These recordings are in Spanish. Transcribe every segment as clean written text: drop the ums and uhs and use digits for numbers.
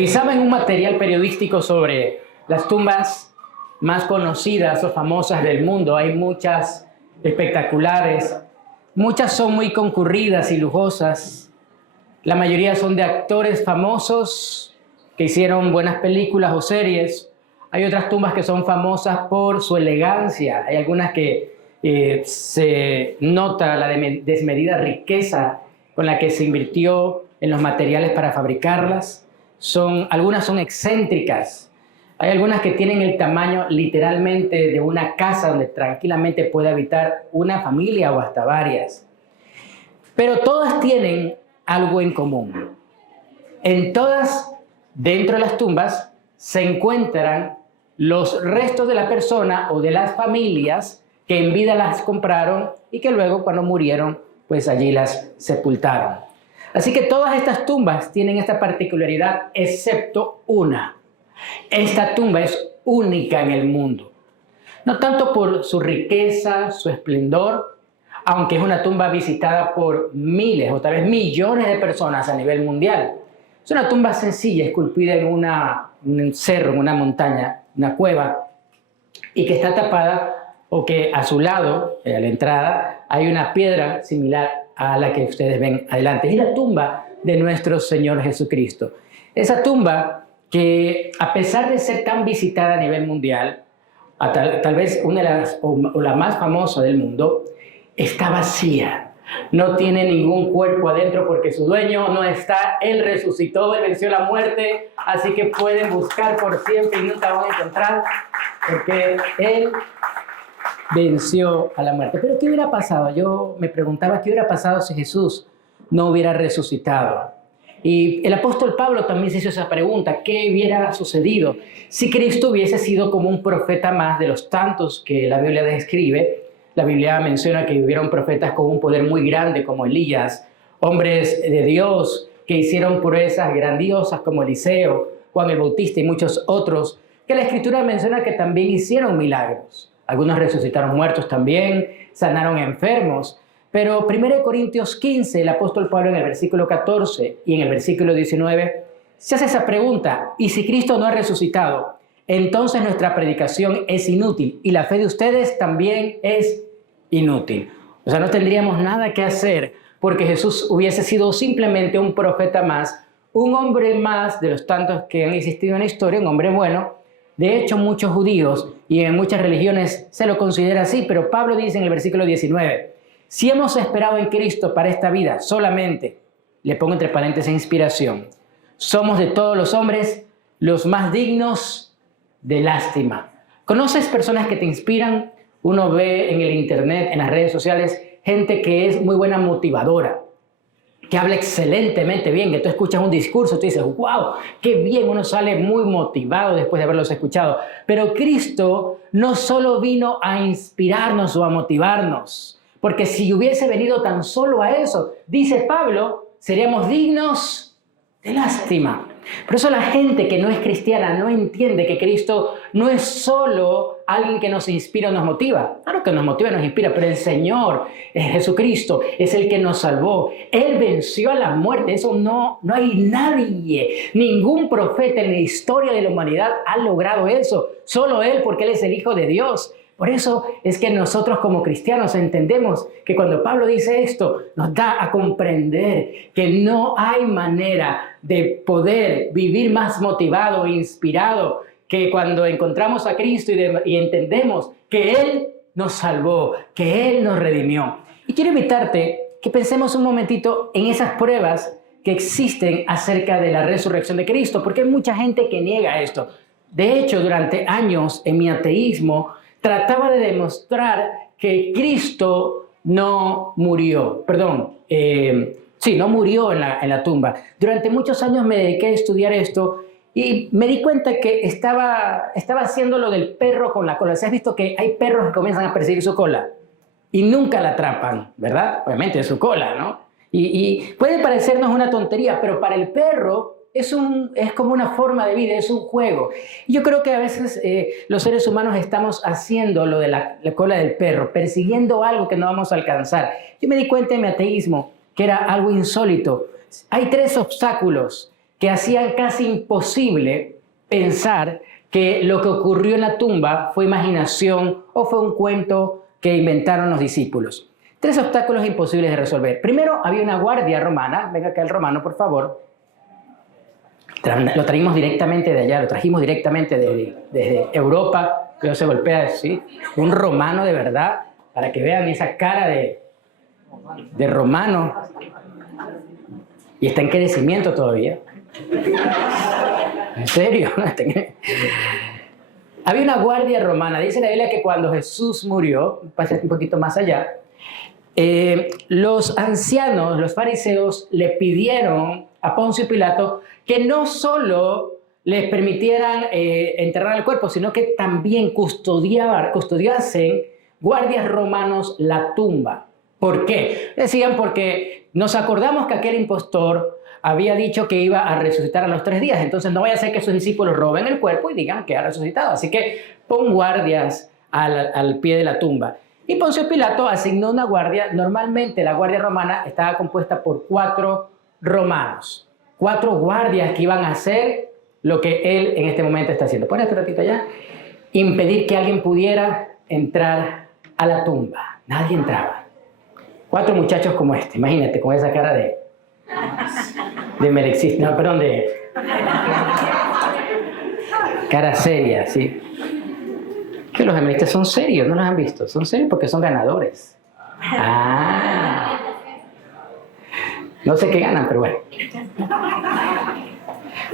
Revisaba en un material periodístico sobre las tumbas más conocidas o famosas del mundo. Hay muchas espectaculares, muchas son muy concurridas y lujosas. La mayoría son de actores famosos que hicieron buenas películas o series. Hay otras tumbas que son famosas por su elegancia. Hay algunas que se nota la desmedida riqueza con la que se invirtió en los materiales para fabricarlas. Algunas son excéntricas. Hay algunas que tienen el tamaño literalmente de una casa donde tranquilamente puede habitar una familia o hasta varias. Pero todas tienen algo en común. En todas, dentro de las tumbas, se encuentran los restos de la persona o de las familias que en vida las compraron y que luego cuando murieron, pues allí las sepultaron. Así que todas estas tumbas tienen esta particularidad, excepto una. Esta tumba es única en el mundo. No tanto por su riqueza, su esplendor, aunque es una tumba visitada por miles o tal vez millones de personas a nivel mundial. Es una tumba sencilla, esculpida en un cerro, en una montaña, una cueva, y que está tapada o que a su lado, a la entrada, hay una piedra similar a la que ustedes ven adelante. Es la tumba de nuestro Señor Jesucristo. Esa tumba que, a pesar de ser tan visitada a nivel mundial, tal vez una de las o la más famosa del mundo, está vacía. No tiene ningún cuerpo adentro porque su dueño no está. Él resucitó, él venció la muerte, así que pueden buscar por siempre y nunca van a encontrar, porque él venció a la muerte. Pero ¿qué hubiera pasado? Yo me preguntaba qué hubiera pasado si Jesús no hubiera resucitado. Y el apóstol Pablo también se hizo esa pregunta: ¿qué hubiera sucedido si Cristo hubiese sido como un profeta más de los tantos que la Biblia describe? La Biblia menciona que hubieron profetas con un poder muy grande como Elías, hombres de Dios que hicieron proezas grandiosas como Eliseo, Juan el Bautista y muchos otros, que la Escritura menciona que también hicieron milagros. Algunos resucitaron muertos también, sanaron enfermos. Pero 1 Corintios 15, el apóstol Pablo en el versículo 14 y en el versículo 19, se hace esa pregunta: ¿y si Cristo no ha resucitado? Entonces nuestra predicación es inútil y la fe de ustedes también es inútil. O sea, no tendríamos nada que hacer porque Jesús hubiese sido simplemente un profeta más, un hombre más de los tantos que han existido en la historia, un hombre bueno. De hecho, muchos judíos y en muchas religiones se lo considera así, pero Pablo dice en el versículo 19, si hemos esperado en Cristo para esta vida solamente, le pongo entre paréntesis inspiración, somos de todos los hombres los más dignos de lástima. ¿Conoces personas que te inspiran? Uno ve en el internet, en las redes sociales, gente que es muy buena motivadora, que habla excelentemente bien, que tú escuchas un discurso, tú dices, wow, qué bien, uno sale muy motivado después de haberlos escuchado. Pero Cristo no solo vino a inspirarnos o a motivarnos, porque si hubiese venido tan solo a eso, dice Pablo, seríamos dignos de lástima. Por eso la gente que no es cristiana no entiende que Cristo no es solo alguien que nos inspira o nos motiva. Claro que nos motiva y nos inspira, pero el Señor, Jesucristo, es el que nos salvó. Él venció a la muerte. Eso no hay nadie, ningún profeta en la historia de la humanidad ha logrado eso. Solo Él, porque Él es el Hijo de Dios. Por eso es que nosotros como cristianos entendemos que cuando Pablo dice esto, nos da a comprender que no hay manera de poder vivir más motivado e inspirado que cuando encontramos a Cristo y entendemos que Él nos salvó, que Él nos redimió. Y quiero invitarte que pensemos un momentito en esas pruebas que existen acerca de la resurrección de Cristo, porque hay mucha gente que niega esto. De hecho, durante años en mi ateísmo, trataba de demostrar que Cristo no murió. No murió en la tumba. Durante muchos años me dediqué a estudiar esto y me di cuenta que estaba haciendo lo del perro con la cola. ¿Se has visto que hay perros que comienzan a perseguir su cola y nunca la atrapan, verdad? Obviamente es su cola, ¿no? Y puede parecernos una tontería, pero para el perro es como una forma de vida, es un juego. Y yo creo que a veces los seres humanos estamos haciendo lo de la cola del perro, persiguiendo algo que no vamos a alcanzar. Yo me di cuenta en mi ateísmo que era algo insólito. Hay 3 obstáculos que hacían casi imposible pensar que lo que ocurrió en la tumba fue imaginación o fue un cuento que inventaron los discípulos. 3 obstáculos imposibles de resolver. Primero, había una guardia romana. Venga acá el romano, por favor. Lo trajimos directamente de allá, lo trajimos directamente desde Europa, que no se golpea así. Un romano de verdad, para que vean esa cara de romano. Y está en crecimiento todavía. ¿En serio? Había una guardia romana. Dice la Biblia que cuando Jesús murió, pasa un poquito más allá, los ancianos, los fariseos, le pidieron a Poncio Pilato que no solo les permitieran enterrar el cuerpo, sino que también custodiasen guardias romanos la tumba. ¿Por qué? Decían porque nos acordamos que aquel impostor había dicho que iba a resucitar a los 3 días, entonces no vaya a ser que sus discípulos roben el cuerpo y digan que ha resucitado. Así que pon guardias al pie de la tumba. Y Poncio Pilato asignó una guardia. Normalmente la guardia romana estaba compuesta por 4 romanos. 4 guardias que iban a hacer lo que él en este momento está haciendo. Pon este ratito allá. Impedir que alguien pudiera entrar a la tumba. Nadie entraba. 4 muchachos como este. Imagínate, con esa cara de merexista. No, perdón, de cara seria, sí. Que los emeristas son serios, ¿no los han visto? Son serios porque son ganadores. No sé qué ganan, pero bueno.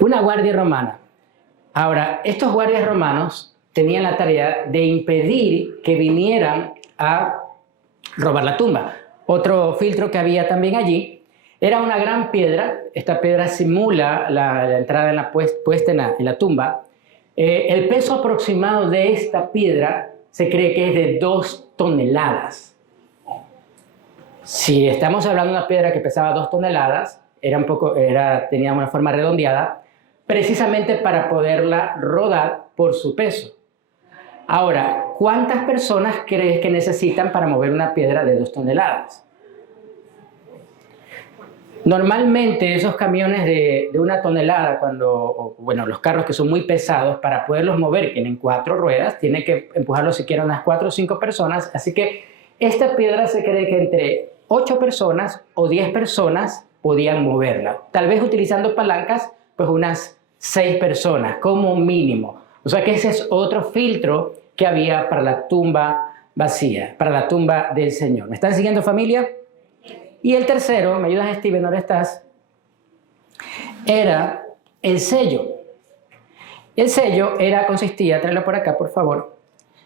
Una guardia romana. Ahora, estos guardias romanos tenían la tarea de impedir que vinieran a robar la tumba. Otro filtro que había también allí era una gran piedra. Esta piedra simula la entrada puesta en la tumba. El peso aproximado de esta piedra se cree que es de 2 toneladas. Si estamos hablando de una piedra que pesaba 2 toneladas, tenía una forma redondeada, precisamente para poderla rodar por su peso. Ahora, ¿cuántas personas crees que necesitan para mover una piedra de 2 toneladas? Normalmente esos camiones de 1 tonelada, los carros que son muy pesados, para poderlos mover, tienen 4 ruedas, tienen que empujarlos siquiera unas 4 o 5 personas, así que esta piedra se cree que entre 8 personas o 10 personas podían moverla. Tal vez utilizando palancas, pues unas 6 personas como mínimo. O sea que ese es otro filtro que había para la tumba vacía, para la tumba del Señor. ¿Me están siguiendo, familia? Y el tercero, ¿me ayudas, Steven? ¿Dónde estás? Era el sello. El sello consistía, tráelo por acá, por favor.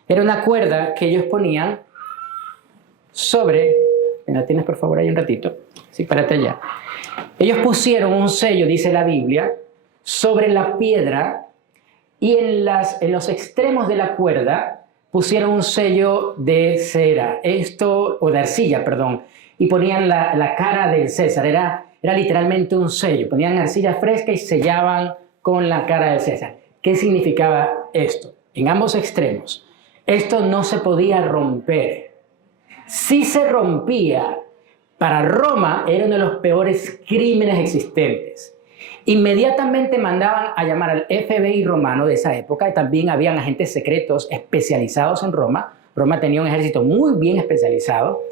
Era una cuerda que ellos ponían sobre... ¿Me la tienes, por favor, ahí un ratito? Sí, párate allá. Ellos pusieron un sello, dice la Biblia, sobre la piedra y en los extremos de la cuerda pusieron un sello de cera, o de arcilla, perdón. Y ponían la cara del César, era literalmente un sello. Ponían arcilla fresca y sellaban con la cara del César. ¿Qué significaba esto? En ambos extremos, esto no se podía romper. Si se rompía, para Roma era uno de los peores crímenes existentes. Inmediatamente mandaban a llamar al FBI romano de esa época, y también habían agentes secretos especializados en Roma. Roma tenía un ejército muy bien especializado.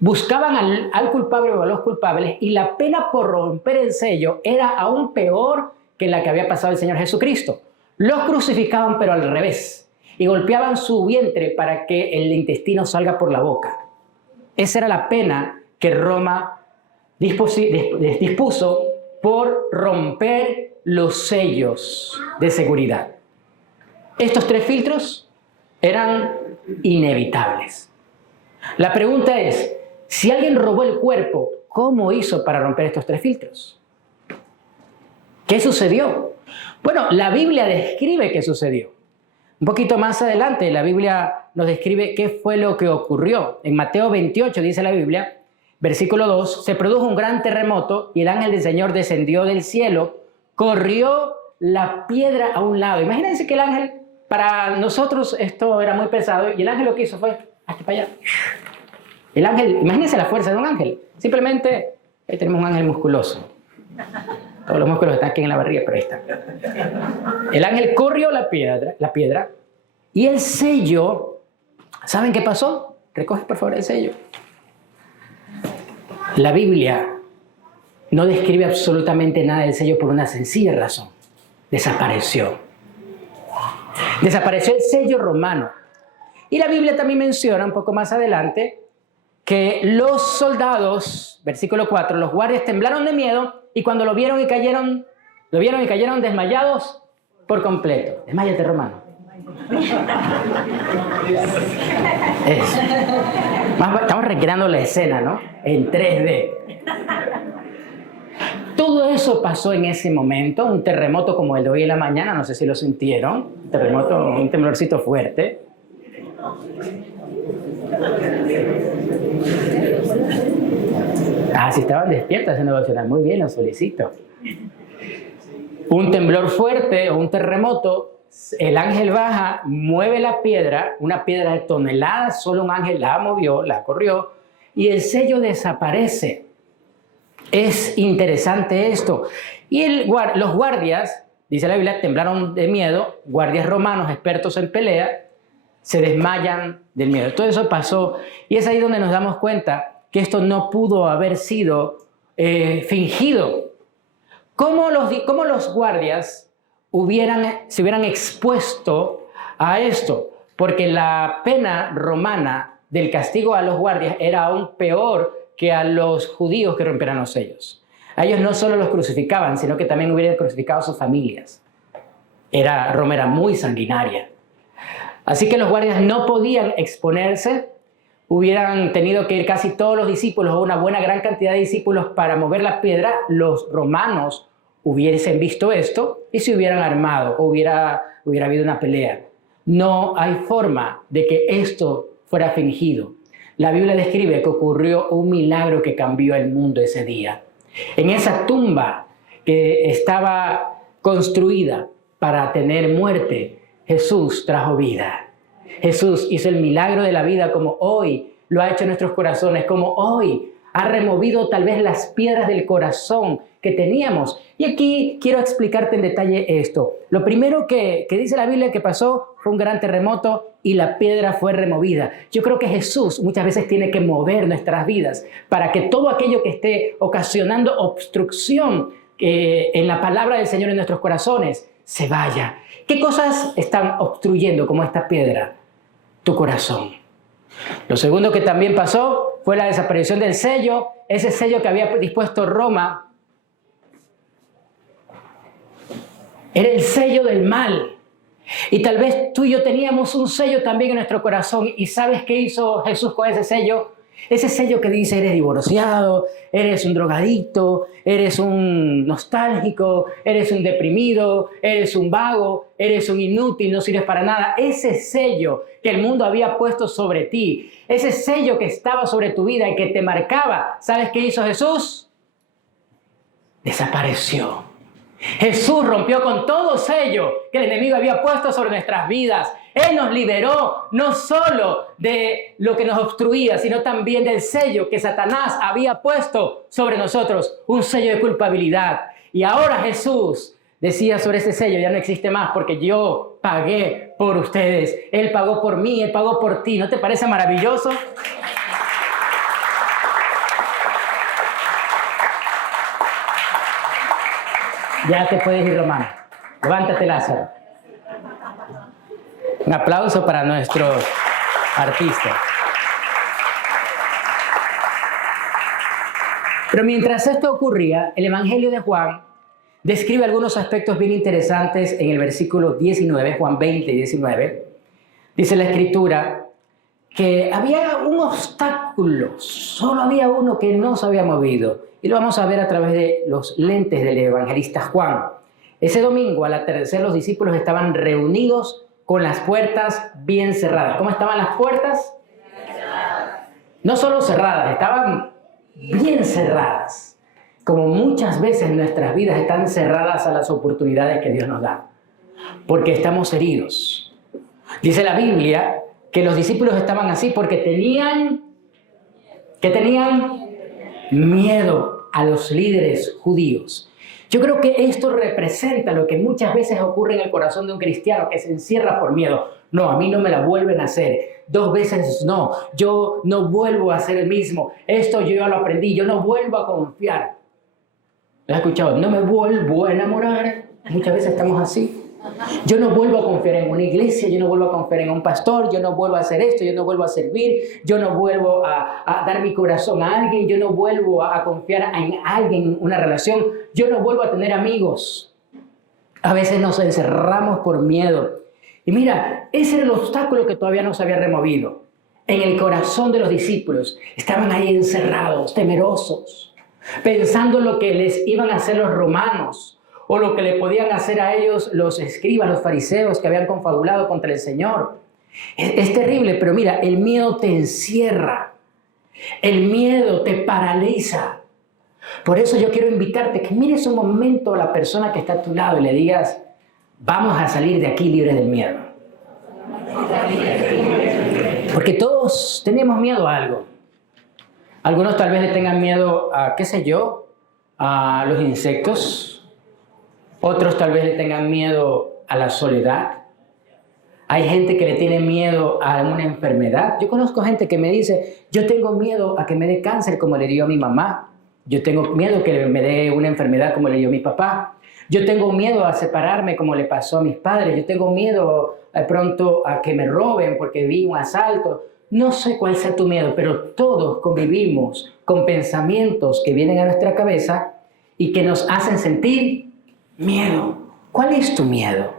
Buscaban al culpable o a los culpables, y la pena por romper el sello era aún peor que la que había pasado el Señor Jesucristo. Los crucificaban, pero al revés, y golpeaban su vientre para que el intestino salga por la boca. Esa era la pena que Roma dispuso por romper los sellos de seguridad. Estos 3 filtros eran inevitables. La pregunta es, si alguien robó el cuerpo, ¿cómo hizo para romper estos 3 filtros? ¿Qué sucedió? Bueno, la Biblia describe qué sucedió. Un poquito más adelante, la Biblia nos describe qué fue lo que ocurrió. En Mateo 28 dice la Biblia, versículo 2, se produjo un gran terremoto y el ángel del Señor descendió del cielo, corrió la piedra a un lado. Imagínense que el ángel, para nosotros esto era muy pesado, y el ángel lo que hizo fue, hasta para allá. El ángel, imagínense la fuerza de un ángel. Simplemente, ahí tenemos un ángel musculoso. Todos los músculos están aquí en la barriga, pero ahí está. El ángel corrió la piedra, y el sello, ¿saben qué pasó? Recoge por favor el sello. La Biblia no describe absolutamente nada del sello por una sencilla razón. Desapareció. Desapareció el sello romano. Y la Biblia también menciona un poco más adelante que los soldados, versículo 4, los guardias temblaron de miedo y cuando lo vieron y cayeron desmayados por completo. Desmáyate, Romano. Eso. Estamos recreando la escena, ¿no? En 3D. Todo eso pasó en ese momento, un terremoto como el de hoy en la mañana, no sé si lo sintieron, un temblorcito fuerte. Si estaban despiertos haciendo devocional, muy bien, los felicito. Un temblor fuerte o un terremoto, el ángel baja, mueve la piedra, una piedra de toneladas, solo un ángel la movió, la corrió, y el sello desaparece. Es interesante esto. Y los guardias, dice la Biblia, temblaron de miedo, guardias romanos expertos en pelea, se desmayan del miedo. Todo eso pasó y es ahí donde nos damos cuenta que esto no pudo haber sido fingido. ¿Cómo los guardias se hubieran expuesto a esto? Porque la pena romana del castigo a los guardias era aún peor que a los judíos que rompieran los sellos. A ellos no solo los crucificaban, sino que también hubieran crucificado a sus familias. Roma era muy sanguinaria. Así que los guardias no podían exponerse, hubieran tenido que ir casi todos los discípulos, o una buena gran cantidad de discípulos para mover la piedra. Los romanos hubiesen visto esto y se hubieran armado, o hubiera habido una pelea. No hay forma de que esto fuera fingido. La Biblia describe que ocurrió un milagro que cambió el mundo ese día. En esa tumba que estaba construida para tener muerte, Jesús trajo vida. Jesús hizo el milagro de la vida como hoy lo ha hecho en nuestros corazones, como hoy ha removido tal vez las piedras del corazón que teníamos. Y aquí quiero explicarte en detalle esto. Lo primero que dice la Biblia que pasó fue un gran terremoto y la piedra fue removida. Yo creo que Jesús muchas veces tiene que mover nuestras vidas para que todo aquello que esté ocasionando obstrucción en la palabra del Señor en nuestros corazones se vaya. ¿Qué cosas están obstruyendo como esta piedra? Tu corazón. Lo segundo que también pasó fue la desaparición del sello, ese sello que había dispuesto Roma. Era el sello del mal. Y tal vez tú y yo teníamos un sello también en nuestro corazón. ¿Y sabes qué hizo Jesús con ese sello? Ese sello que dice eres divorciado, eres un drogadicto, eres un nostálgico, eres un deprimido, eres un vago, eres un inútil, no sirves para nada. Ese sello que el mundo había puesto sobre ti, ese sello que estaba sobre tu vida y que te marcaba, ¿sabes qué hizo Jesús? Desapareció. Jesús rompió con todo sello que el enemigo había puesto sobre nuestras vidas. Él nos liberó no solo de lo que nos obstruía, sino también del sello que Satanás había puesto sobre nosotros, un sello de culpabilidad. Y ahora Jesús decía sobre ese sello, ya no existe más porque yo pagué por ustedes. Él pagó por mí, Él pagó por ti. ¿No te parece maravilloso? Ya te puedes ir, Romano. Levántate, Lázaro. Un aplauso para nuestros artistas. Pero mientras esto ocurría, el Evangelio de Juan describe algunos aspectos bien interesantes en el versículo 19, Juan 20, 19. Dice la Escritura que había un obstáculo, solo había uno que no se había movido. Y lo vamos a ver a través de los lentes del evangelista Juan. Ese domingo, al atardecer, los discípulos estaban reunidos con las puertas bien cerradas. ¿Cómo estaban las puertas? No solo cerradas, estaban bien cerradas. Como muchas veces nuestras vidas están cerradas a las oportunidades que Dios nos da. Porque estamos heridos. Dice la Biblia que los discípulos estaban así porque tenían miedo a los líderes judíos. Yo creo que esto representa lo que muchas veces ocurre en el corazón de un cristiano que se encierra por miedo. No, a mí no me la vuelven a hacer. 2 veces no, yo no vuelvo a hacer el mismo. Esto yo ya lo aprendí, yo no vuelvo a confiar. ¿Lo has escuchado? No me vuelvo a enamorar. Muchas veces estamos así. Yo no vuelvo a confiar en una iglesia, yo no vuelvo a confiar en un pastor, yo no vuelvo a hacer esto, yo no vuelvo a servir, yo no vuelvo a dar mi corazón a alguien, yo no vuelvo a confiar en alguien, en una relación, yo no vuelvo a tener amigos. A veces nos encerramos por miedo. Y mira, ese era el obstáculo que todavía no se había removido. En el corazón de los discípulos estaban ahí encerrados, temerosos, pensando lo que les iban a hacer los romanos, o lo que le podían hacer a ellos los escribas, los fariseos que habían confabulado contra el Señor. Es terrible, pero mira, el miedo te encierra. El miedo te paraliza. Por eso yo quiero invitarte que mires un momento a la persona que está a tu lado y le digas, vamos a salir de aquí libres del miedo. Porque todos tenemos miedo a algo. Algunos tal vez le tengan miedo a, qué sé yo, a los insectos. Otros tal vez le tengan miedo a la soledad. Hay gente que le tiene miedo a una enfermedad. Yo conozco gente que me dice, yo tengo miedo a que me dé cáncer como le dio a mi mamá. Yo tengo miedo que me dé una enfermedad como le dio a mi papá. Yo tengo miedo a separarme como le pasó a mis padres. Yo tengo miedo de pronto a que me roben porque vi un asalto. No sé cuál sea tu miedo, pero todos convivimos con pensamientos que vienen a nuestra cabeza y que nos hacen sentir miedo. ¿Cuál es tu miedo?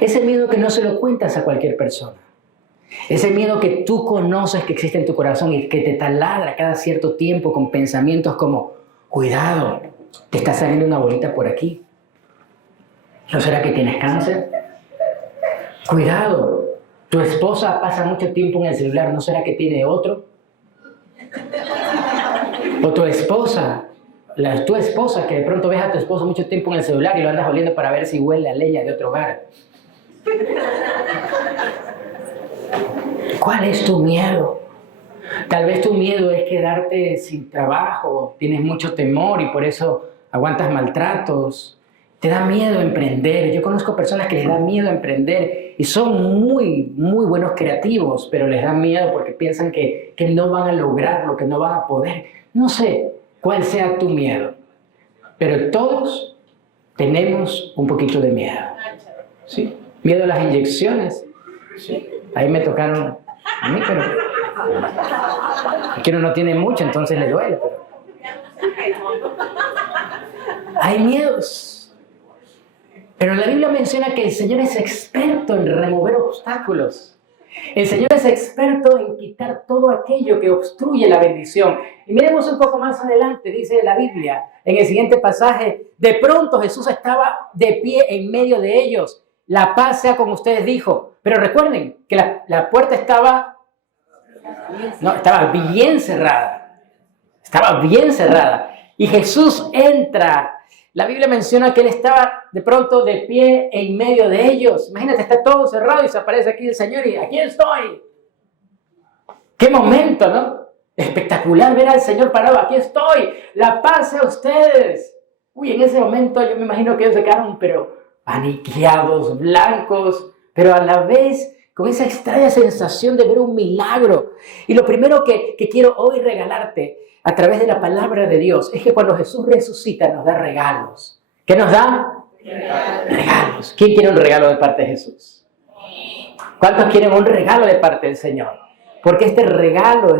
Ese miedo que no se lo cuentas a cualquier persona. Ese miedo que tú conoces que existe en tu corazón y que te taladra cada cierto tiempo con pensamientos como, cuidado, te está saliendo una bolita por aquí. ¿No será que tienes cáncer? Cuidado, tu esposa pasa mucho tiempo en el celular, ¿no será que tiene otro? O tu esposa, tu esposa, que de pronto ves a tu esposo mucho tiempo en el celular y lo andas oliendo para ver si huele a leña de otro hogar. ¿Cuál es tu miedo? Tal vez tu miedo es quedarte sin trabajo, tienes mucho temor y por eso aguantas maltratos. Te da miedo emprender. Yo conozco personas que les da miedo emprender y son muy, muy buenos creativos, pero les da miedo porque piensan que no van a lograrlo, que no van a poder. No sé cuál sea tu miedo, pero todos tenemos un poquito de miedo. ¿Sí? Miedo a las inyecciones. ¿Sí? Ahí me tocaron a mí, pero que uno no tiene mucho, entonces le duele. Pero hay miedos. Pero la Biblia menciona que el Señor es experto en remover obstáculos. El Señor es experto en quitar todo aquello que obstruye la bendición. Y miremos un poco más adelante, dice la Biblia, en el siguiente pasaje, de pronto Jesús estaba de pie en medio de ellos. La paz sea con ustedes, dijo. Pero recuerden que la puerta estaba bien cerrada. Estaba bien cerrada. Y Jesús entra. La Biblia menciona que Él estaba de pronto de pie en medio de ellos. Imagínate, está todo cerrado y se aparece aquí el Señor y aquí estoy. ¡Qué momento!, ¿no? Espectacular ver al Señor parado. Aquí estoy. La paz sea a ustedes. Uy, en ese momento yo me imagino que ellos se quedaron, pero aniquilados, blancos, pero a la vez con esa extraña sensación de ver un milagro. Y lo primero que quiero hoy regalarte a través de la palabra de Dios es que cuando Jesús resucita nos da regalos. ¿Qué nos da? Regalos. ¿Quién quiere un regalo de parte de Jesús? ¿Cuántos quieren un regalo de parte del Señor? Porque este regalo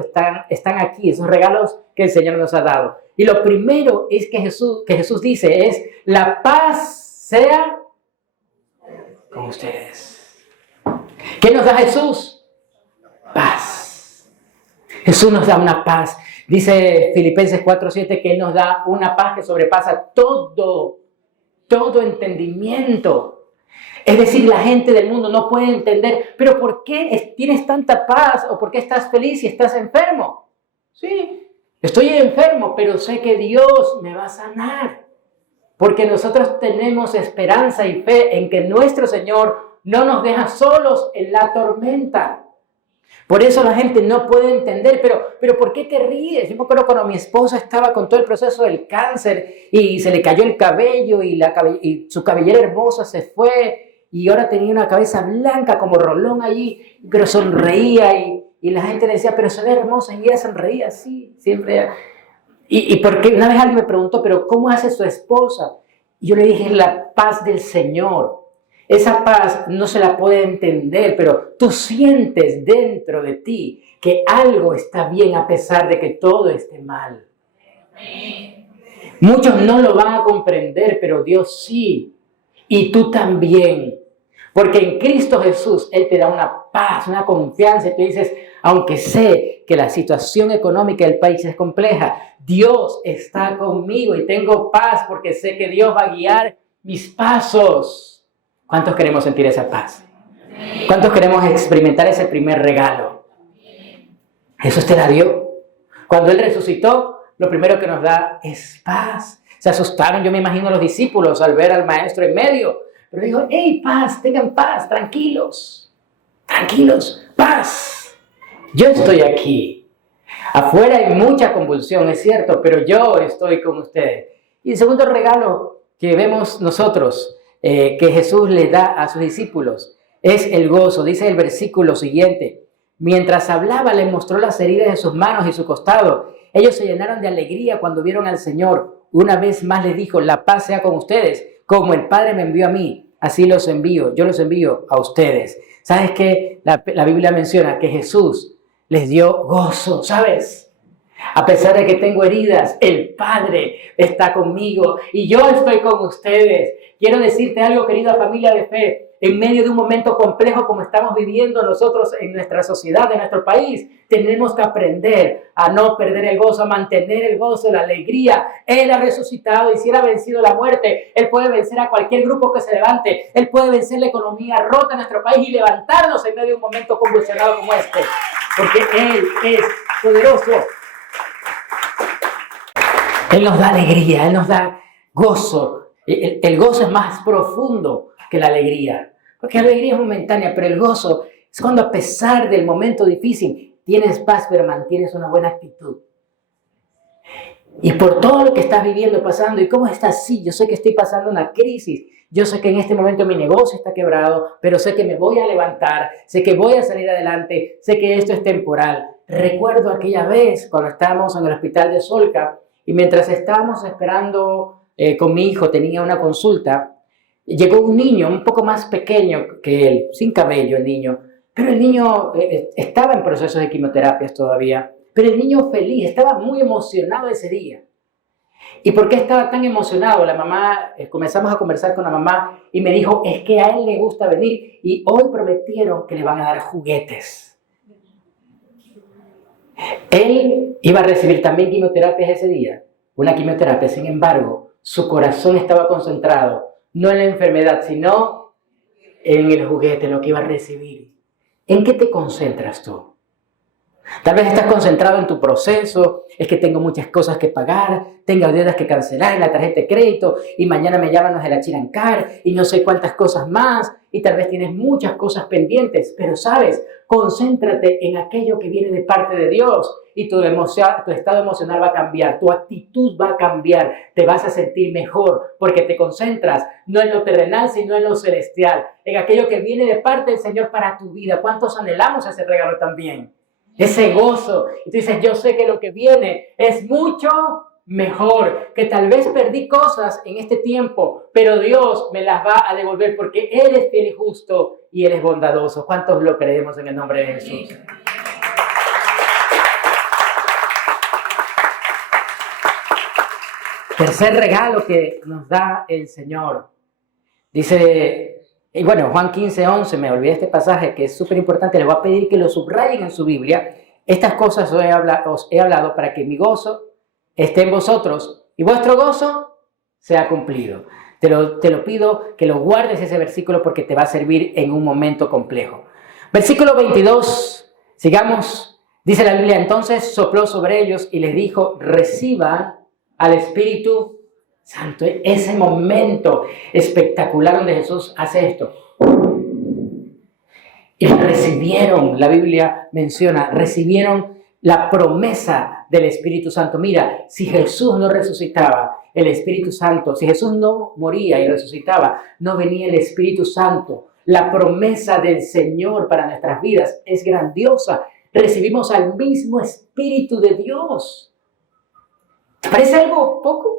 están aquí, esos regalos que el Señor nos ha dado. Y lo primero es que Jesús dice es, la paz sea con ustedes. ¿Qué nos da Jesús? Paz. Jesús nos da una paz. Dice Filipenses 4:7 que Él nos da una paz que sobrepasa todo entendimiento. Es decir, la gente del mundo no puede entender, pero ¿por qué tienes tanta paz o por qué estás feliz si estás enfermo? Sí, estoy enfermo, pero sé que Dios me va a sanar. Porque nosotros tenemos esperanza y fe en que nuestro Señor no nos deja solos en la tormenta. Por eso la gente no puede entender, pero ¿por qué te ríes? Yo me acuerdo cuando mi esposa estaba con todo el proceso del cáncer y se le cayó el cabello y su cabellera hermosa se fue y ahora tenía una cabeza blanca como rolón allí, pero sonreía y la gente le decía, pero se ve hermosa y ella sonreía así, siempre. Y porque una vez alguien me preguntó, pero ¿cómo hace su esposa? Y yo le dije, la paz del Señor. Esa paz no se la puede entender, pero tú sientes dentro de ti que algo está bien a pesar de que todo esté mal. Muchos no lo van a comprender, pero Dios sí. Y tú también. Porque en Cristo Jesús Él te da una paz, una confianza. Y tú dices, aunque sé que la situación económica del país es compleja, Dios está conmigo y tengo paz porque sé que Dios va a guiar mis pasos. ¿Cuántos queremos sentir esa paz? ¿Cuántos queremos experimentar ese primer regalo? Jesús te la dio. Cuando Él resucitó, lo primero que nos da es paz. Se asustaron, yo me imagino, los discípulos al ver al maestro en medio. Pero dijo, hey, paz, tengan paz, tranquilos. Tranquilos, paz. Yo estoy aquí. Afuera hay mucha convulsión, es cierto, pero yo estoy con ustedes. Y el segundo regalo que vemos nosotros, que Jesús le da a sus discípulos, es el gozo. Dice el versículo siguiente, mientras hablaba les mostró las heridas de sus manos y su costado. Ellos se llenaron de alegría cuando vieron al Señor. Una vez más les dijo, la paz sea con ustedes, como el Padre me envió a mí, así los envío, yo los envío a ustedes. ¿Sabes qué? La Biblia menciona que Jesús les dio gozo, ¿sabes? A pesar de que tengo heridas, el Padre está conmigo y yo estoy con ustedes. Quiero decirte algo, querida familia de fe. En medio de un momento complejo como estamos viviendo nosotros en nuestra sociedad, en nuestro país, tenemos que aprender a no perder el gozo, a mantener el gozo, la alegría. Él ha resucitado y si Él ha vencido la muerte, Él puede vencer a cualquier grupo que se levante. Él puede vencer la economía rota en nuestro país y levantarnos en medio de un momento convulsionado como este. Porque Él es poderoso. Él nos da alegría, Él nos da gozo. El gozo es más profundo que la alegría. Porque la alegría es momentánea, pero el gozo es cuando a pesar del momento difícil tienes paz, pero mantienes una buena actitud. Y por todo lo que estás viviendo, pasando, ¿y cómo estás? Sí, yo sé que estoy pasando una crisis. Yo sé que en este momento mi negocio está quebrado, pero sé que me voy a levantar, sé que voy a salir adelante, sé que esto es temporal. Recuerdo aquella vez cuando estábamos en el hospital de Solca y mientras estábamos esperando con mi hijo, tenía una consulta, llegó un niño un poco más pequeño que él, sin cabello el niño, pero el niño estaba en proceso de quimioterapias todavía, pero el niño feliz, estaba muy emocionado ese día. ¿Y por qué estaba tan emocionado? La mamá, comenzamos a conversar con la mamá y me dijo, es que a él le gusta venir y hoy prometieron que le van a dar juguetes. Él iba a recibir también quimioterapias ese día, una quimioterapia, sin embargo, su corazón estaba concentrado, no en la enfermedad, sino en el juguete, en lo que iba a recibir. ¿En qué te concentras tú? Tal vez estás concentrado en tu proceso, es que tengo muchas cosas que pagar, tengo deudas que cancelar en la tarjeta de crédito y mañana me llaman los de la Chirancar y no sé cuántas cosas más y tal vez tienes muchas cosas pendientes, pero sabes, concéntrate en aquello que viene de parte de Dios y tu estado emocional va a cambiar, tu actitud va a cambiar, te vas a sentir mejor porque te concentras no en lo terrenal sino en lo celestial, en aquello que viene de parte del Señor para tu vida. ¿Cuántos anhelamos ese regalo también? Ese gozo. Y tú dices, yo sé que lo que viene es mucho mejor, que tal vez perdí cosas en este tiempo, pero Dios me las va a devolver porque Él es fiel y justo y Él es bondadoso. ¿Cuántos lo creemos en el nombre de Jesús? Tercer regalo que nos da el Señor. Dice... Y bueno, Juan 15:11, me olvidé este pasaje que es súper importante, les voy a pedir que lo subrayen en su Biblia. Estas cosas os he hablado para que mi gozo esté en vosotros y vuestro gozo sea cumplido. Te lo pido que lo guardes ese versículo porque te va a servir en un momento complejo. Versículo 22, sigamos. Dice la Biblia, entonces sopló sobre ellos y les dijo, reciban al Espíritu Santo. Ese momento espectacular donde Jesús hace esto. y recibieron, la Biblia menciona, recibieron la promesa del Espíritu Santo. Mira, si Jesús no resucitaba, el Espíritu Santo, si Jesús no moría y resucitaba, no venía el Espíritu Santo. La promesa del Señor para nuestras vidas es grandiosa. Recibimos al mismo Espíritu de Dios. ¿Te parece algo poco?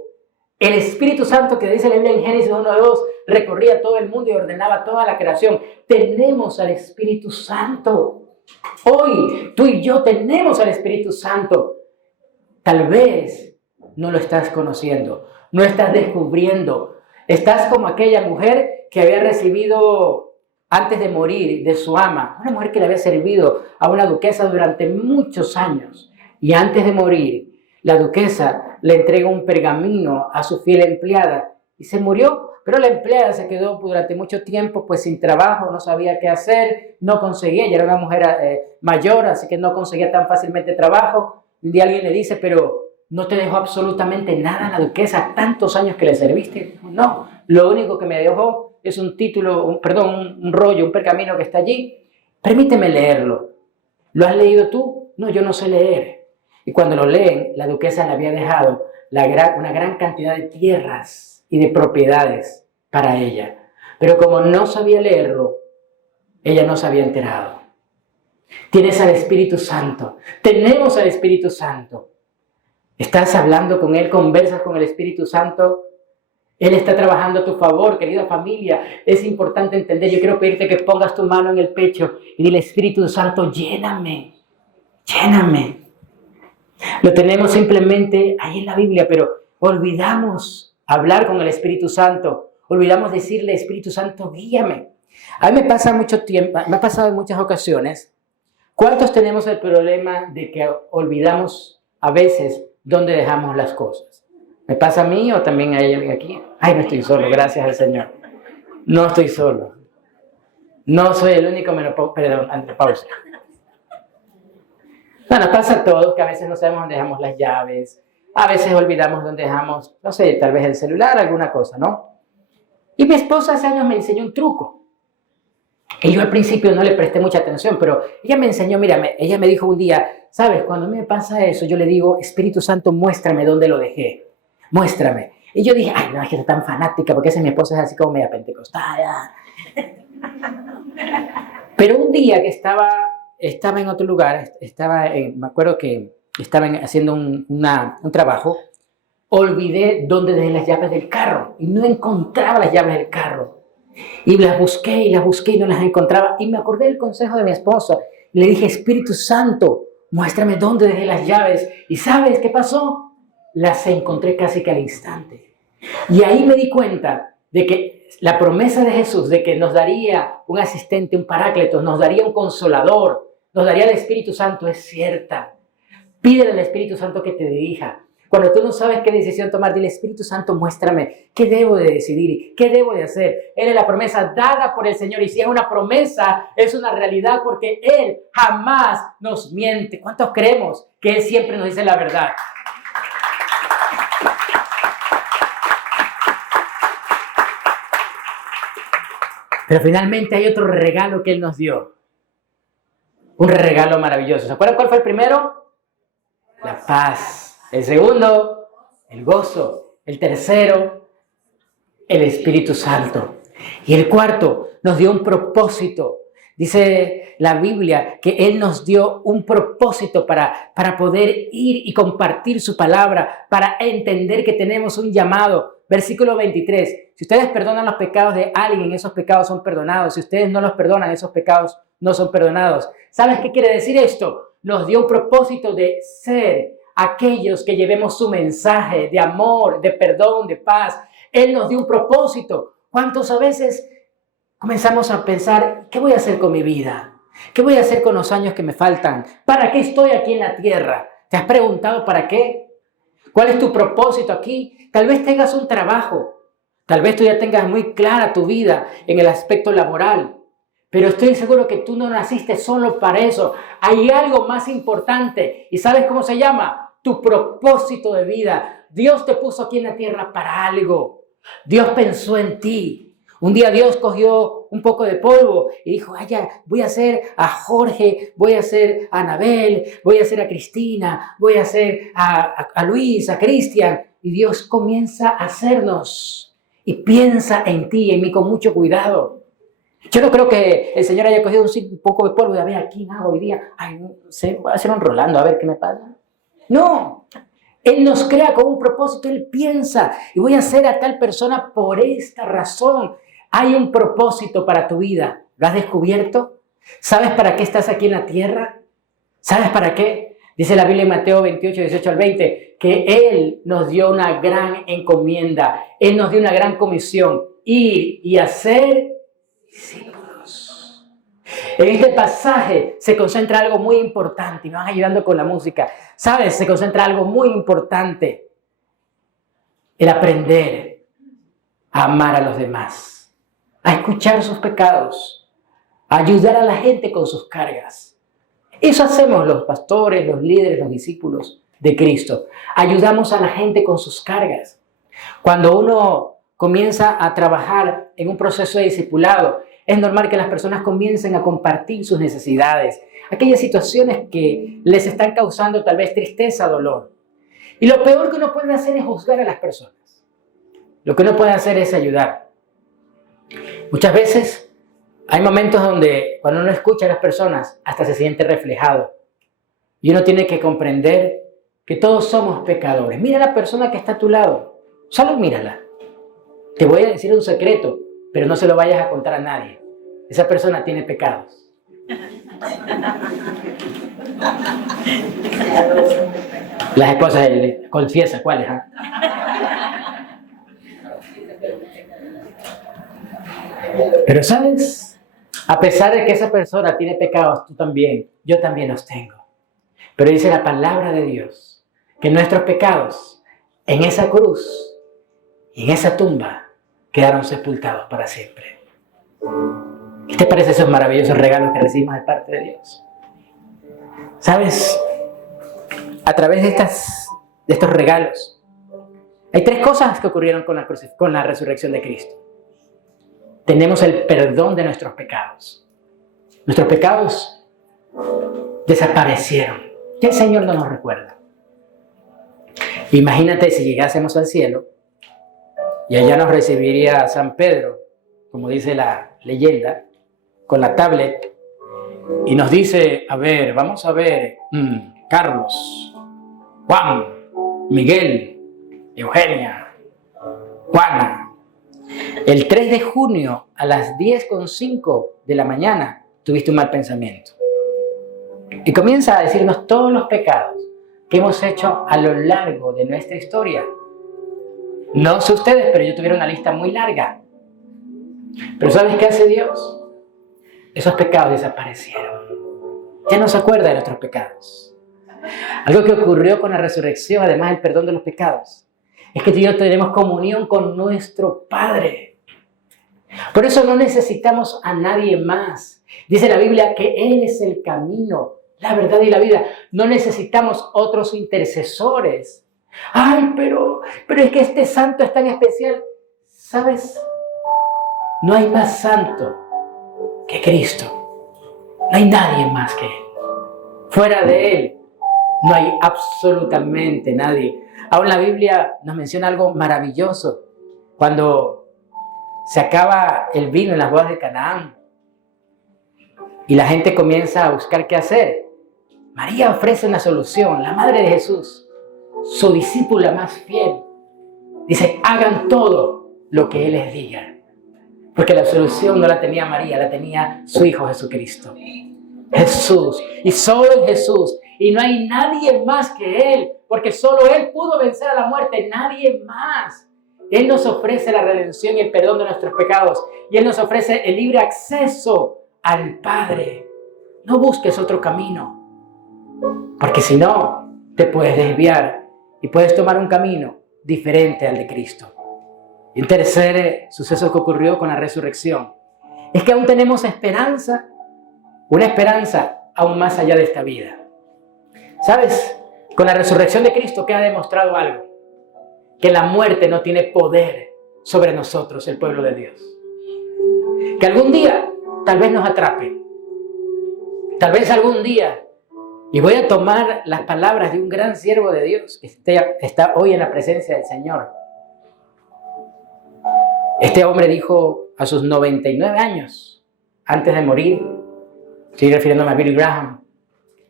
El Espíritu Santo que dice la Biblia en Génesis 1:2 recorría todo el mundo y ordenaba toda la creación. Tenemos al Espíritu Santo. Hoy tú y yo tenemos al Espíritu Santo. Tal vez no lo estás conociendo, no estás descubriendo. Estás como aquella mujer que había recibido antes de morir de su ama, una mujer que le había servido a una duquesa durante muchos años. Y antes de morir, la duquesa le entrega un pergamino a su fiel empleada y se murió. Pero la empleada se quedó durante mucho tiempo pues sin trabajo, no sabía qué hacer, no conseguía, ella era una mujer mayor, así que no conseguía tan fácilmente trabajo. Un día alguien le dice, pero ¿no te dejó absolutamente nada la duquesa tantos años que le serviste? No, lo único que me dejó es un título, un rollo, un pergamino que está allí. Permíteme leerlo. ¿Lo has leído tú? No, yo no sé leer. Y cuando lo leen, la duquesa le había dejado una gran cantidad de tierras y de propiedades para ella. Pero como no sabía leerlo, ella no se había enterado. Tienes al Espíritu Santo. Tenemos al Espíritu Santo. Estás hablando con Él, conversas con el Espíritu Santo. Él está trabajando a tu favor, querida familia. Es importante entender. Yo quiero pedirte que pongas tu mano en el pecho y dile, Espíritu Santo, lléname. Lléname. Lo tenemos simplemente ahí en la Biblia, pero olvidamos hablar con el Espíritu Santo. Olvidamos decirle, Espíritu Santo, guíame. A mí me pasa mucho tiempo, me ha pasado en muchas ocasiones. ¿Cuántos tenemos el problema de que olvidamos a veces dónde dejamos las cosas? ¿Me pasa a mí o también a ella aquí? Ay, no estoy solo, gracias al Señor. No estoy solo. No soy el único menopausia. No, nos pasa a todos que a veces no sabemos dónde dejamos las llaves, a veces olvidamos dónde dejamos, no sé, tal vez el celular, alguna cosa, ¿no? Y mi esposa hace años me enseñó un truco. Y yo al principio no le presté mucha atención, pero ella me enseñó, mírame, ella me dijo un día, ¿sabes? Cuando me pasa eso, yo le digo, Espíritu Santo, muéstrame dónde lo dejé, muéstrame. Y yo dije, ay, no, es que es tan fanática, porque esa mi esposa es así como media pentecostal. Pero un día que estaba en otro lugar, me acuerdo que estaba haciendo un trabajo, olvidé dónde dejé las llaves del carro y no encontraba las llaves del carro. Y las busqué y no las encontraba. Y me acordé del consejo de mi esposa. Le dije, Espíritu Santo, muéstrame dónde dejé las llaves. ¿Y sabes qué pasó? Las encontré casi que al instante. Y ahí me di cuenta de que la promesa de Jesús de que nos daría un asistente, un paráclito, nos daría un consolador, nos daría el Espíritu Santo es cierta. Pídele al Espíritu Santo que te dirija. Cuando tú no sabes qué decisión tomar, dile, Espíritu Santo, muéstrame qué debo de decidir, qué debo de hacer. Él es la promesa dada por el Señor. Y si es una promesa, es una realidad porque Él jamás nos miente. ¿Cuántos creemos que Él siempre nos dice la verdad? Pero finalmente hay otro regalo que Él nos dio. Un regalo maravilloso. ¿Se acuerdan cuál fue el primero? La paz. El segundo, el gozo. El tercero, el Espíritu Santo. Y el cuarto, nos dio un propósito. Dice la Biblia que Él nos dio un propósito para poder ir y compartir su palabra, para entender que tenemos un llamado. Versículo 23. Si ustedes perdonan los pecados de alguien, esos pecados son perdonados. Si ustedes no los perdonan, esos pecados no son perdonados. ¿Sabes qué quiere decir esto? Nos dio un propósito de ser aquellos que llevemos su mensaje de amor, de perdón, de paz. Él nos dio un propósito. ¿Cuántos a veces comenzamos a pensar, ¿qué voy a hacer con mi vida? ¿Qué voy a hacer con los años que me faltan? ¿Para qué estoy aquí en la tierra? ¿Te has preguntado para qué? ¿Cuál es tu propósito aquí? Tal vez tengas un trabajo. Tal vez tú ya tengas muy clara tu vida en el aspecto laboral. Pero estoy seguro que tú no naciste solo para eso. Hay algo más importante. ¿Y sabes cómo se llama? Tu propósito de vida. Dios te puso aquí en la tierra para algo. Dios pensó en ti. Un día Dios cogió un poco de polvo y dijo, voy a hacer a Jorge, voy a hacer a Anabel, voy a hacer a Cristina, voy a hacer a Luis, a Cristian. Y Dios comienza a hacernos y piensa en ti y en mí con mucho cuidado. Yo no creo que el Señor haya cogido un poco de polvo y a ver, ¿a quién hago hoy día? No sé, voy a hacer un Rolando a ver qué me pasa. No, Él nos crea con un propósito, Él piensa y voy a hacer a tal persona por esta razón. Hay un propósito para tu vida. ¿Lo has descubierto? ¿Sabes para qué estás aquí en la tierra? ¿Sabes para qué? Dice la Biblia en Mateo 28, 18 al 20, que Él nos dio una gran encomienda. Él nos dio una gran comisión. Ir y hacer discípulos. En este pasaje se concentra algo muy importante. Y me van ayudando con la música. ¿Sabes? Se concentra algo muy importante. El aprender a amar a los demás. A escuchar sus pecados, a ayudar a la gente con sus cargas. Eso hacemos los pastores, los líderes, los discípulos de Cristo. Ayudamos a la gente con sus cargas. Cuando uno comienza a trabajar en un proceso de discipulado, es normal que las personas comiencen a compartir sus necesidades, aquellas situaciones que les están causando tal vez tristeza, dolor. Y lo peor que uno puede hacer es juzgar a las personas. Lo que uno puede hacer es ayudar. Muchas veces hay momentos donde cuando uno escucha a las personas hasta se siente reflejado. Y uno tiene que comprender que todos somos pecadores. Mira a la persona que está a tu lado. Solo mírala. Te voy a decir un secreto, pero no se lo vayas a contar a nadie. Esa persona tiene pecados. Las esposas le confiesan cuáles. Pero ¿sabes? A pesar de que esa persona tiene pecados, tú también, yo también los tengo. Pero dice la palabra de Dios que nuestros pecados en esa cruz y en esa tumba quedaron sepultados para siempre. ¿Qué te parece esos maravillosos regalos que recibimos de parte de Dios? ¿Sabes? A través de estos regalos, hay tres cosas que ocurrieron con la resurrección de Cristo. Tenemos el perdón de nuestros pecados. Nuestros pecados desaparecieron. Ya el Señor no nos recuerda. Imagínate si llegásemos al cielo y allá nos recibiría San Pedro, como dice la leyenda, con la tablet y nos dice, vamos a ver, Carlos, Juan, Miguel, Eugenia, Juana. El 3 de junio a las 10:05 de la mañana tuviste un mal pensamiento. Y comienza a decirnos todos los pecados que hemos hecho a lo largo de nuestra historia. No sé ustedes, pero yo tuviera una lista muy larga. Pero ¿sabes qué hace Dios? Esos pecados desaparecieron. Ya no se acuerda de nuestros pecados. Algo que ocurrió con la resurrección, además del perdón de los pecados, es que tú y yo tenemos comunión con nuestro Padre. Por eso no necesitamos a nadie más. Dice la Biblia que Él es el camino, la verdad y la vida. No necesitamos otros intercesores. Ay, pero es que este santo es tan especial. ¿Sabes? No hay más santo que Cristo. No hay nadie más que Él. Fuera de Él no hay absolutamente nadie. Aún la Biblia nos menciona algo maravilloso. Cuando se acaba el vino en las bodas de Canaán y la gente comienza a buscar qué hacer, María ofrece una solución, la madre de Jesús, su discípula más fiel. Dice, hagan todo lo que Él les diga. Porque la solución no la tenía María, la tenía su Hijo Jesucristo. Jesús. Y solo en Jesús. Y no hay nadie más que Él. Porque solo Él pudo vencer a la muerte. Nadie más. Él nos ofrece la redención y el perdón de nuestros pecados. Y Él nos ofrece el libre acceso al Padre. No busques otro camino. Porque si no, te puedes desviar. Y puedes tomar un camino diferente al de Cristo. Y el tercer suceso que ocurrió con la resurrección es que aún tenemos esperanza, una esperanza aún más allá de esta vida. ¿Sabes? Con la resurrección de Cristo queda demostrado algo, que la muerte no tiene poder sobre nosotros, el pueblo de Dios. que algún día tal vez nos atrape. Tal vez algún día. Y voy a tomar las palabras de un gran siervo de Dios que está hoy en la presencia del Señor. Este hombre dijo a sus 99 años, antes de morir, estoy refiriéndome a Billy Graham,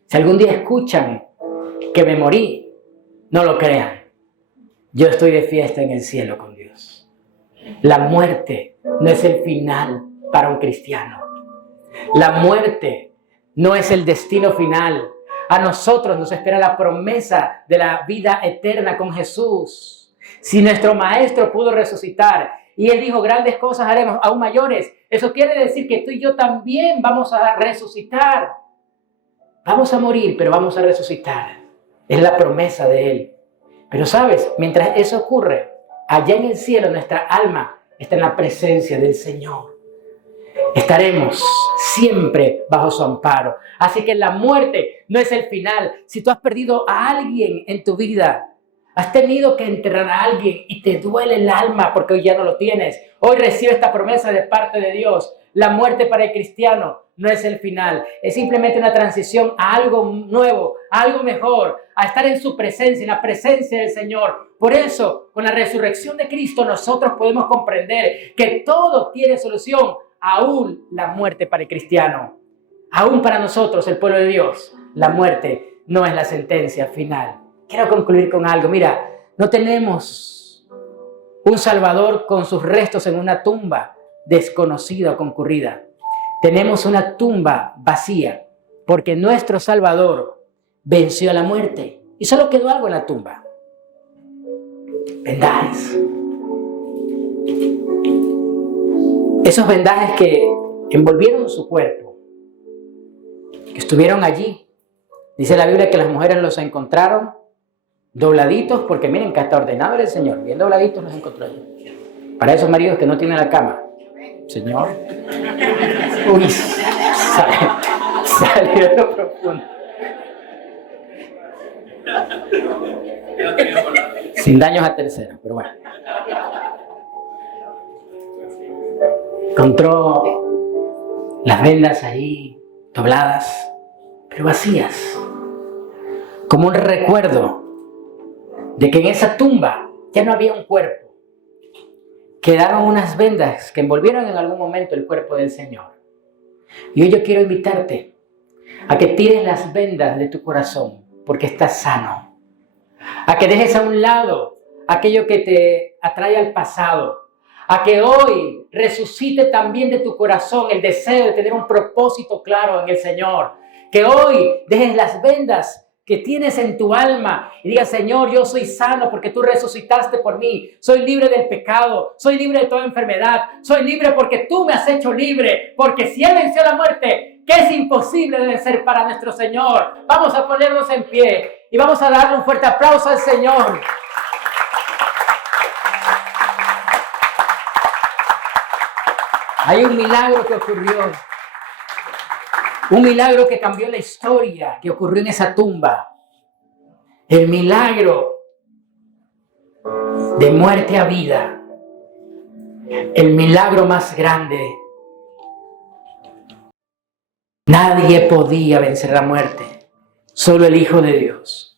si algún día escuchan que me morí, no lo crean. Yo estoy de fiesta en el cielo con Dios. La muerte no es el final para un cristiano. La muerte no es el destino final. A nosotros nos espera la promesa de la vida eterna con Jesús. Si nuestro Maestro pudo resucitar y Él dijo, grandes cosas haremos, aún mayores, eso quiere decir que tú y yo también vamos a resucitar. Vamos a morir, pero vamos a resucitar. Es la promesa de Él. Pero sabes, mientras eso ocurre, allá en el cielo nuestra alma está en la presencia del Señor. Estaremos siempre bajo su amparo. Así que la muerte no es el final. Si tú has perdido a alguien en tu vida, has tenido que enterrar a alguien y te duele el alma porque hoy ya no lo tienes, hoy recibe esta promesa de parte de Dios. La muerte para el cristiano no es el final, es simplemente una transición a algo nuevo, a algo mejor, a estar en su presencia, en la presencia del Señor. Por eso, con la resurrección de Cristo, nosotros podemos comprender que todo tiene solución, aún la muerte para el cristiano. Aún para nosotros, el pueblo de Dios, la muerte no es la sentencia final. Quiero concluir con algo. Mira, no tenemos un Salvador con sus restos en una tumba desconocida o concurrida. Tenemos una tumba vacía porque nuestro Salvador venció a la muerte y solo quedó algo en la tumba. Vendajes. Esos vendajes que envolvieron su cuerpo, que estuvieron allí. Dice la Biblia que las mujeres los encontraron dobladitos, porque miren que hasta ordenado era el Señor, bien dobladitos los encontró allí. Para esos maridos que no tienen la cama, Señor, uy, salió de lo profundo. Sin daños a terceros, pero bueno. Encontró las vendas ahí dobladas, pero vacías, como un recuerdo de que en esa tumba ya no había un cuerpo. Quedaron unas vendas que envolvieron en algún momento el cuerpo del Señor. Y hoy yo quiero invitarte a que tires las vendas de tu corazón, porque estás sano. A que dejes a un lado aquello que te atrae al pasado. A que hoy resucite también de tu corazón el deseo de tener un propósito claro en el Señor. Que hoy dejes las vendas que tienes en tu alma y digas, Señor, yo soy sano porque tú resucitaste por mí. Soy libre del pecado, soy libre de toda enfermedad, soy libre porque tú me has hecho libre. Porque si Él venció la muerte, ¿qué es imposible debe ser para nuestro Señor? Vamos a ponernos en pie y vamos a darle un fuerte aplauso al Señor. Hay un milagro que ocurrió. Un milagro que cambió la historia que ocurrió en esa tumba. El milagro de muerte a vida. El milagro más grande. Nadie podía vencer la muerte. Solo el Hijo de Dios.